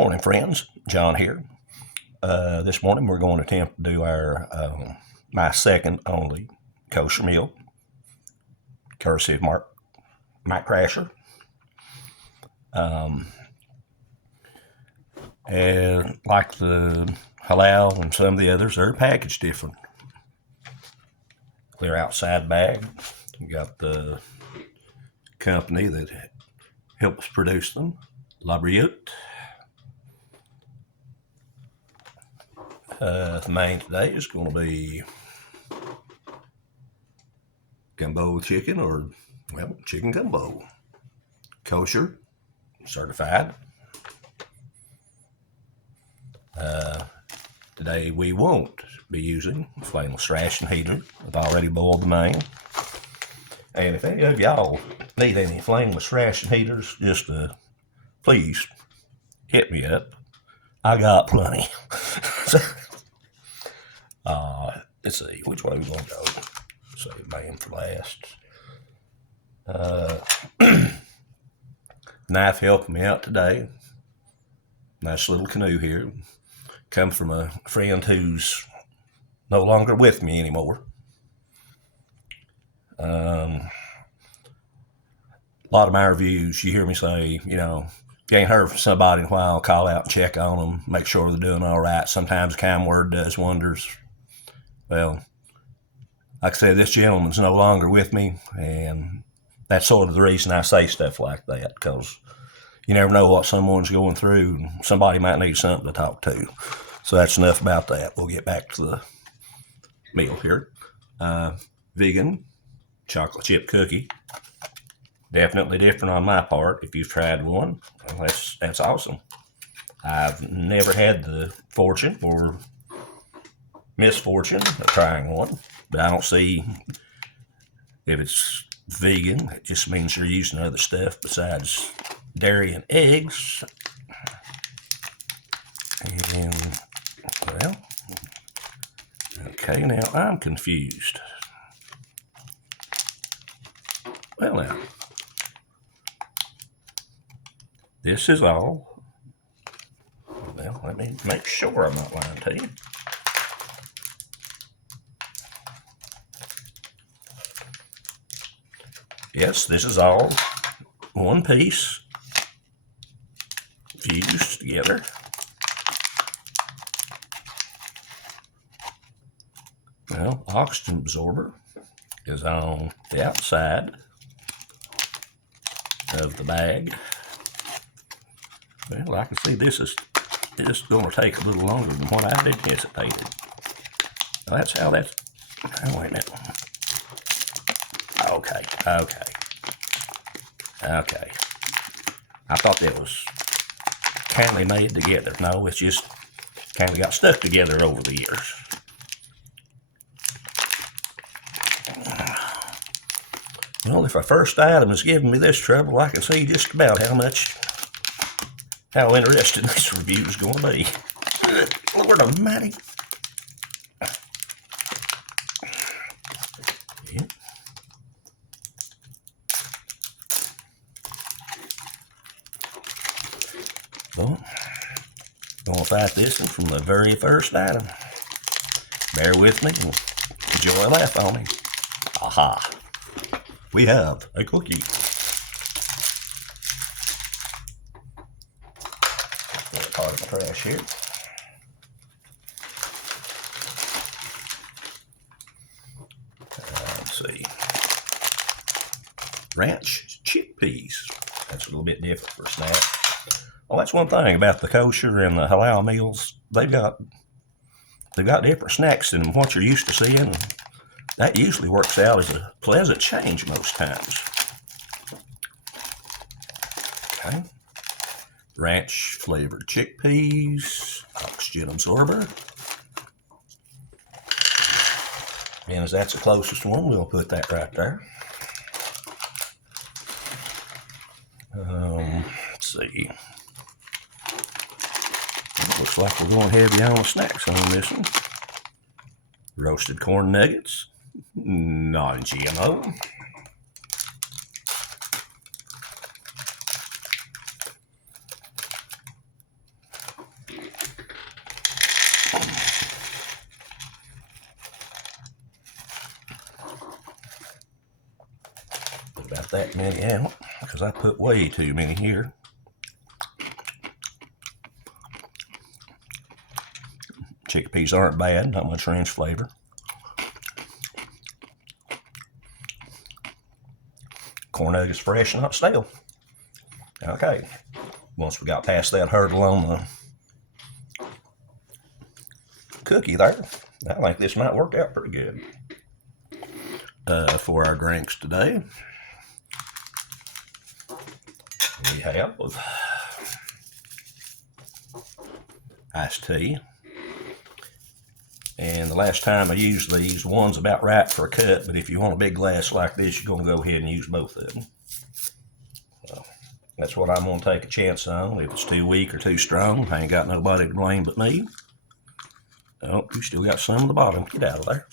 Morning, friends. John here. This morning we're going to attempt to do my second only kosher meal, courtesy of Mike Kreisher. And like the halal and some of the others, they're packaged different. Clear outside bag. You got the company that helps produce them, Labriot. The main today is going to be Gumbo chicken, chicken gumbo. Kosher, certified. Today we won't be using flameless ration heater. I've already boiled the main. And if any of y'all need any flameless ration heaters, just please hit me up. I got plenty. Let's see, which way we going to go? Save main for last. Knife helping me out today. Nice little canoe here. Comes from a friend who's no longer with me anymore. A lot of my reviews, you hear me say, if you ain't heard from somebody in a while, call out and check on them, make sure they're doing all right. Sometimes a kind word does wonders. Well, like I said, this gentleman's no longer with me, and that's sort of the reason I say stuff like that, because you never know what someone's going through, and somebody might need something to talk to. So that's enough about that. We'll get back to the meal here. Vegan chocolate chip cookie. Definitely different on my part. If you've tried one, well, that's awesome. I've never had the fortune or misfortune of trying one, but I don't see if it's vegan. It just means you're using other stuff besides dairy and eggs. And, well, okay, now I'm confused. Well, now, this is all. Well, let me make sure I'm not lying to you. Yes, this is all one piece fused together. Well, oxygen absorber is on the outside of the bag. Well, I can see this is just going to take a little longer than what I anticipated. Well, that's how that's. Oh, wait a minute. Okay. I thought that was kindly made together. No, it's just kind of got stuck together over the years. Well, if our first item is giving me this trouble, I can see just about how interesting this review is going to be. Lord Almighty. Yeah. Well, I'm going to fight this one from the very first item. Bear with me and enjoy a laugh on me. Aha. We have a cookie. Put a part of the trash here. Let's see. Ranch chickpeas. That's a little bit different for a snack. Well, that's one thing about the kosher and the halal meals. They've got different snacks than what you're used to seeing. That usually works out as a pleasant change most times. Okay. Ranch flavored chickpeas, oxygen absorber. And as that's the closest one, we'll put that right there. Let's see. Looks like we're going heavy on the snacks on this one. Roasted corn nuggets. Non-GMO. many out because I put way too many here. Chickpeas aren't bad, not much ranch flavor. Corn nuggets fresh, not stale. Okay, once we got past that hurdle on the cookie there, I think this might work out pretty good. For our drinks today, we have iced tea. And the last time I used these, one's about right for a cup, but if you want a big glass like this, you're going to go ahead and use both of them. So that's what I'm going to take a chance on. If it's too weak or too strong, I ain't got nobody to blame but me. Oh, you still got some at the bottom. Get out of there.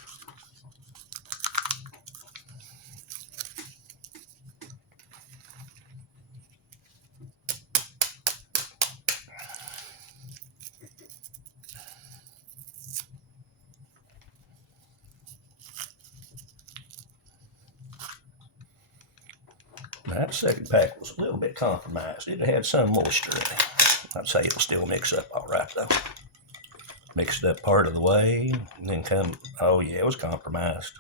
That second pack was a little bit compromised. It had some moisture in it. I'd say it'll still mix up all right, though. Mixed up part of the way, and then oh yeah, it was compromised.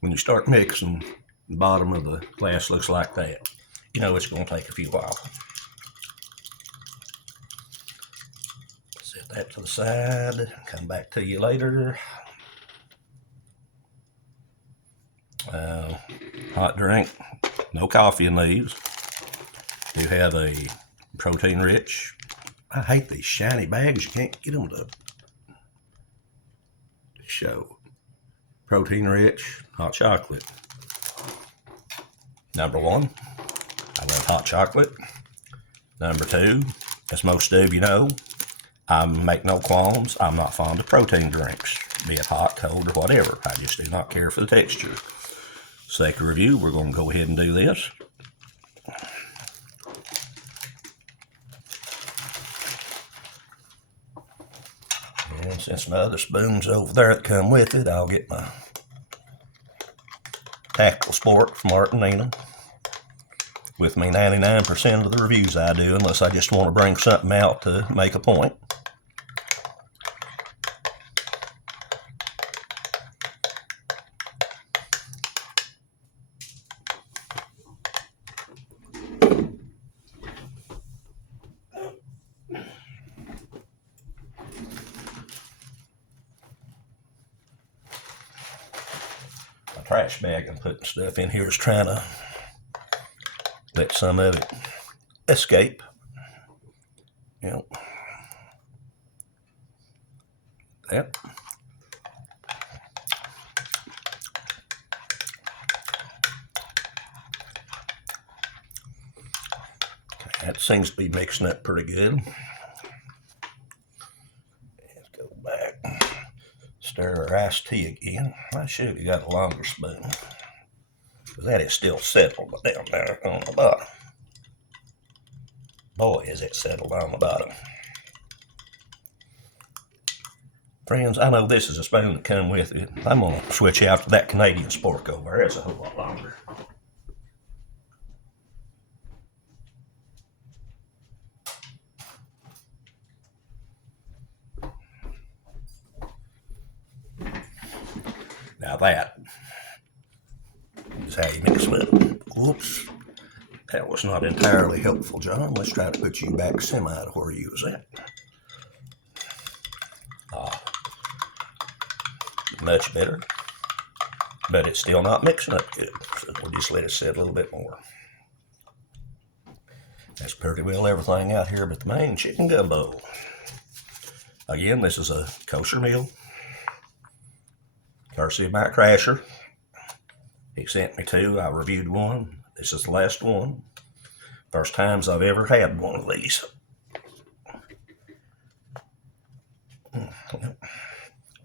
When you start mixing, the bottom of the glass looks like that. You know it's going to take a few while. Set that to the side, come back to you later. Hot drink, no coffee in these. You have a protein rich. I hate these shiny bags. You can't get them to show. Protein rich hot chocolate. Number one, I love hot chocolate. Number two, as most of you know, I make no qualms. I'm not fond of protein drinks, be it hot, cold, or whatever. I just do not care for the texture. Sake of review, we're going to go ahead and do this. And since my other spoon's over there that come with it, I'll get my Tackle Sport from Martinina. With me 99% of the reviews I do, unless I just want to bring something out to make a point. Trash bag I'm putting stuff in here is trying to let some of it escape. You know, that. Okay, that seems to be mixing up pretty good. Let's go back. Stir our iced tea again. I should have got a longer spoon, because that is still settled down there on the bottom. Boy, is it settled on the bottom. Friends, I know this is a spoon that come with it. I'm going to switch out to that Canadian spork over there. It's a whole lot longer. Now that is how you mix it. Whoops. That was not entirely helpful, John. Let's try to put you back semi to where you was at. Much better. But it's still not mixing up good. So we'll just let it sit a little bit more. That's pretty well everything out here but the main chicken gumbo. Again, this is a kosher meal. Courtesy of my Kreisher. He sent me two. I reviewed one. This is the last one. First times I've ever had one of these.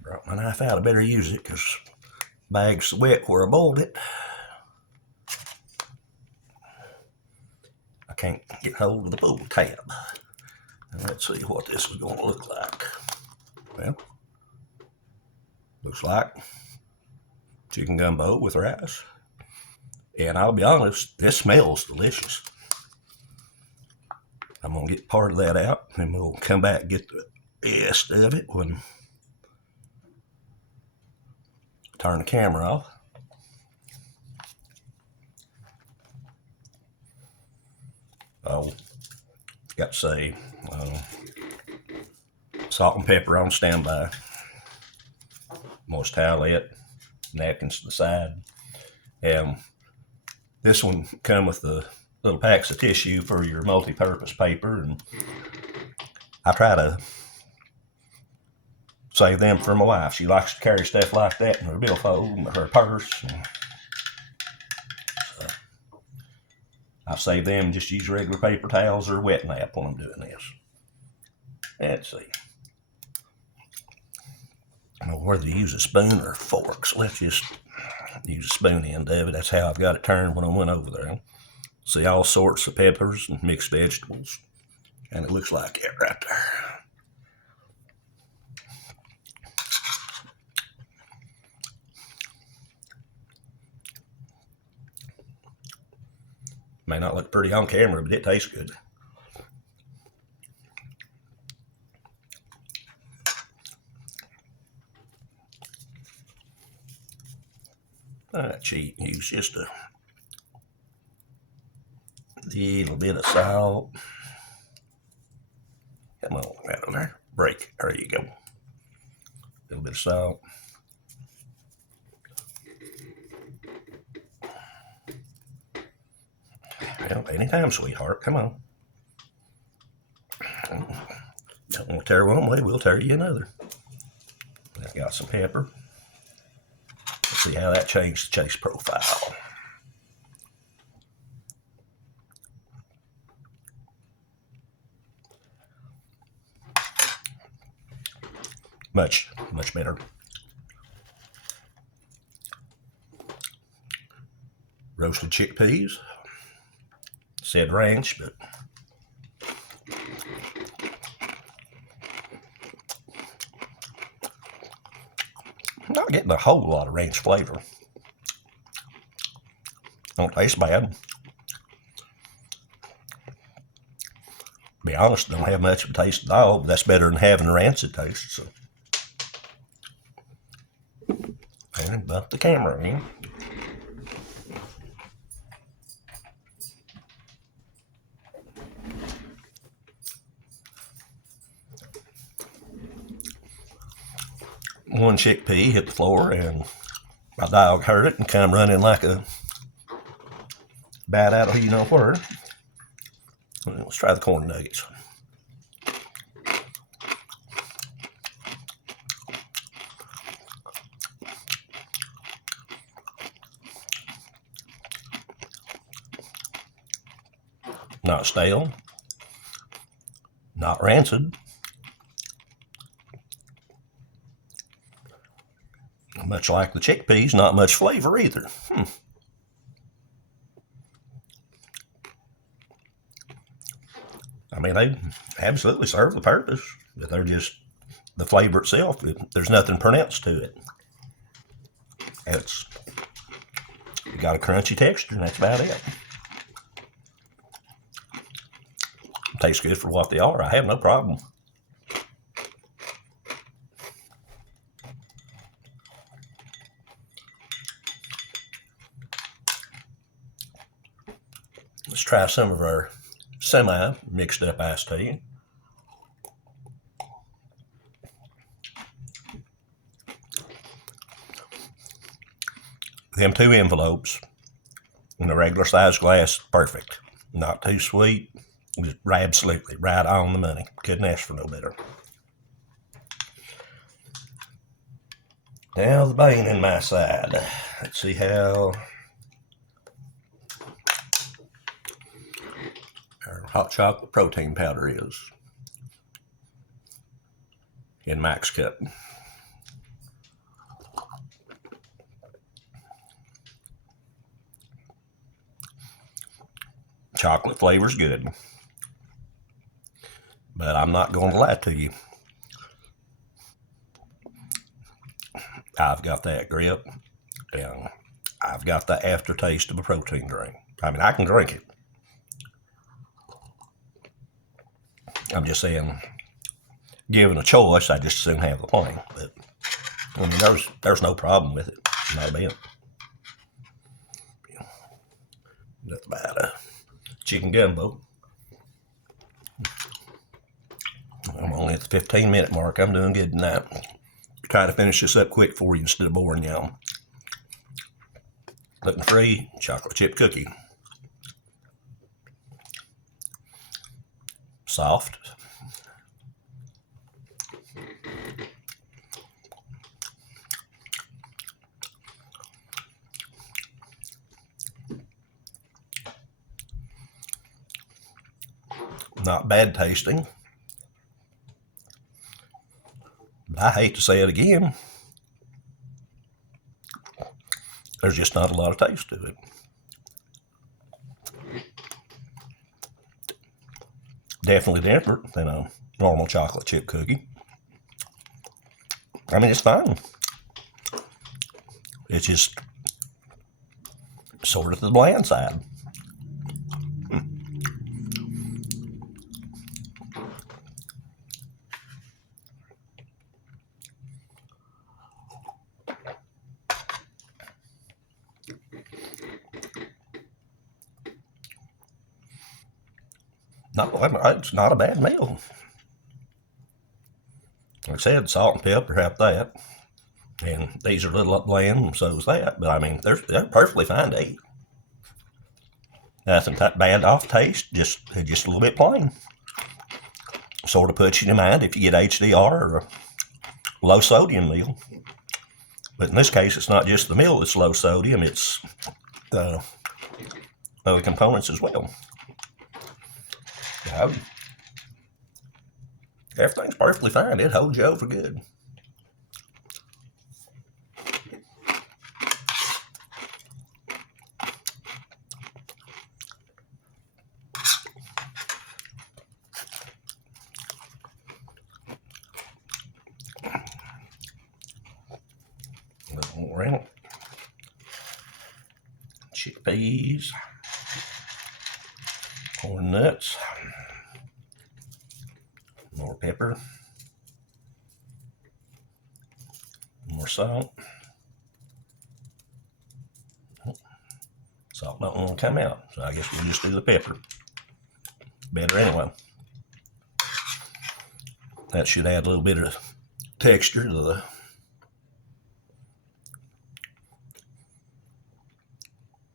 Brought my knife out. I better use it because the bag's wet where I boiled it. I can't get hold of the pull tab. Now let's see what this is going to look like. Well, looks like chicken gumbo with rice And I'll be honest, this smells delicious. I'm going to get part of that out, and we'll come back and get the rest of it when I turn the camera off. Oh, got to say, salt and pepper on standby. Moist towelette, napkins to the side. And this one come with the little packs of tissue for your multi-purpose paper, and I try to save them for my wife. She likes to carry stuff like that in her billfold and her purse. So I save them and just use regular paper towels or wet nap when I'm doing this. Let's see. I don't know whether to use a spoon or forks. Let's just use a spoon end of it. That's how I've got it turned when I went over there. See all sorts of peppers and mixed vegetables. And it looks like it right there. May not look pretty on camera, but it tastes good. I cheat and use just a little bit of salt. Come on, right on there. Break. There you go. A little bit of salt. Well, anytime, sweetheart. Come on. Don't want to tear one way, we'll tear you another. I've got some pepper. Let's see how that changed the taste profile. Much, much better. Roasted chickpeas. Said ranch, but I'm not getting a whole lot of ranch flavor. Don't taste bad. To be honest, don't have much of a taste at all, but that's better than having a rancid taste. So. And buff the camera in. One chickpea hit the floor, and my dog heard it and come running like a bat out of who you know where. Let's try the corn nuggets. Not stale, not rancid. Much like the chickpeas, not much flavor either. I mean, they absolutely serve the purpose, but they're just the flavor itself. There's nothing pronounced to it. It's got a crunchy texture, and that's about it. Tastes good for what they are. I have no problem. Let's try some of our semi-mixed up iced tea. Them 2 envelopes in a regular size glass, perfect. Not too sweet, just absolutely right on the money. Couldn't ask for no better. Now the bean in my side. Let's see how our hot chocolate protein powder is in Max Cup. Chocolate flavor's good, but I'm not going to lie to you. I've got that grip, and I've got the aftertaste of a protein drink. I mean, I can drink it. I'm just saying, given a choice, I just soon have the plain. But I mean, there's no problem with it. Not a bit. That's about a chicken gumbo. I'm only at the 15-minute mark. I'm doing good tonight. Try to finish this up quick for you instead of boring y'all. Gluten-free chocolate chip cookie. Soft. Not bad tasting. I hate to say it again. There's just not a lot of taste to it. Definitely different than a normal chocolate chip cookie. I mean, it's fine. It's just sort of the bland side. No, it's not a bad meal. Like I said, salt and pepper help that. And these are a little bland, and so is that. But I mean, they're perfectly fine to eat. Nothing bad off taste, just a little bit plain. Sort of puts you in mind if you get HDR or a low sodium meal. But in this case, it's not just the meal that's low sodium, it's the other components as well. Everything's perfectly fine. It holds you over good. A little more in it. Chickpeas. Corn nuts. More pepper. More salt. Salt don't want to come out, so I guess we'll just do the pepper. Better anyway. That should add a little bit of texture to the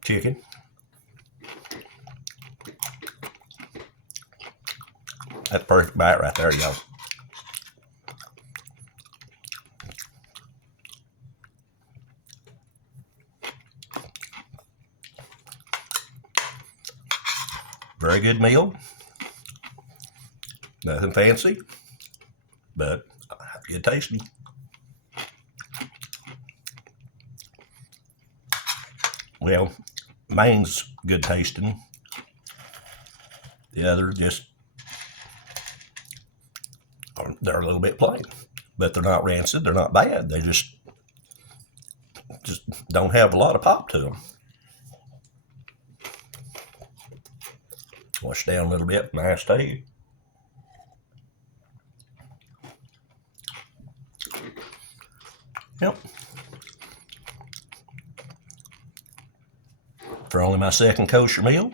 chicken. That's a perfect bite right there, y'all. Very good meal. Nothing fancy, but good tasting. Well, mine's good tasting. The other just, they're a little bit plain, but they're not rancid. They're not bad. They just don't have a lot of pop to them. Wash down a little bit, nice taste. Yep. For only my second kosher meal,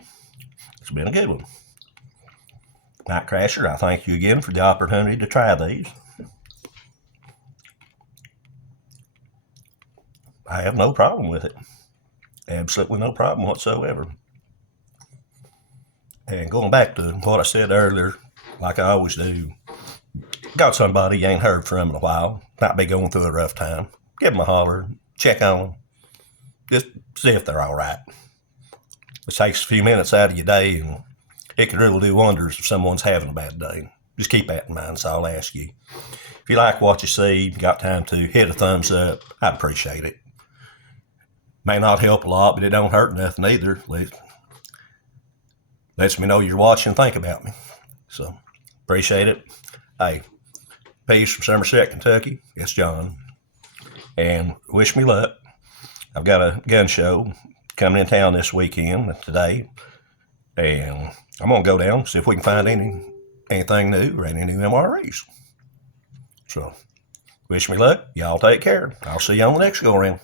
it's been a good one. Mike Kreisher, I thank you again for the opportunity to try these. I have no problem with it. Absolutely no problem whatsoever. And going back to what I said earlier, like I always do, got somebody you ain't heard from in a while, might be going through a rough time, give them a holler, check on them, just see if they're all right. It takes a few minutes out of your day, and it can really do wonders if someone's having a bad day. Just keep that in mind, so I'll ask you. If you like what you see, got time to hit a thumbs up, I'd appreciate it. May not help a lot, but it don't hurt nothing either. Lets me know you're watching, think about me. So, appreciate it. Hey, peace from Somerset, Kentucky. It's John. And wish me luck. I've got a gun show coming in town this weekend, today, and I'm going to go down, see if we can find anything new or any new MREs. So, wish me luck. Y'all take care. I'll see you on the next go around.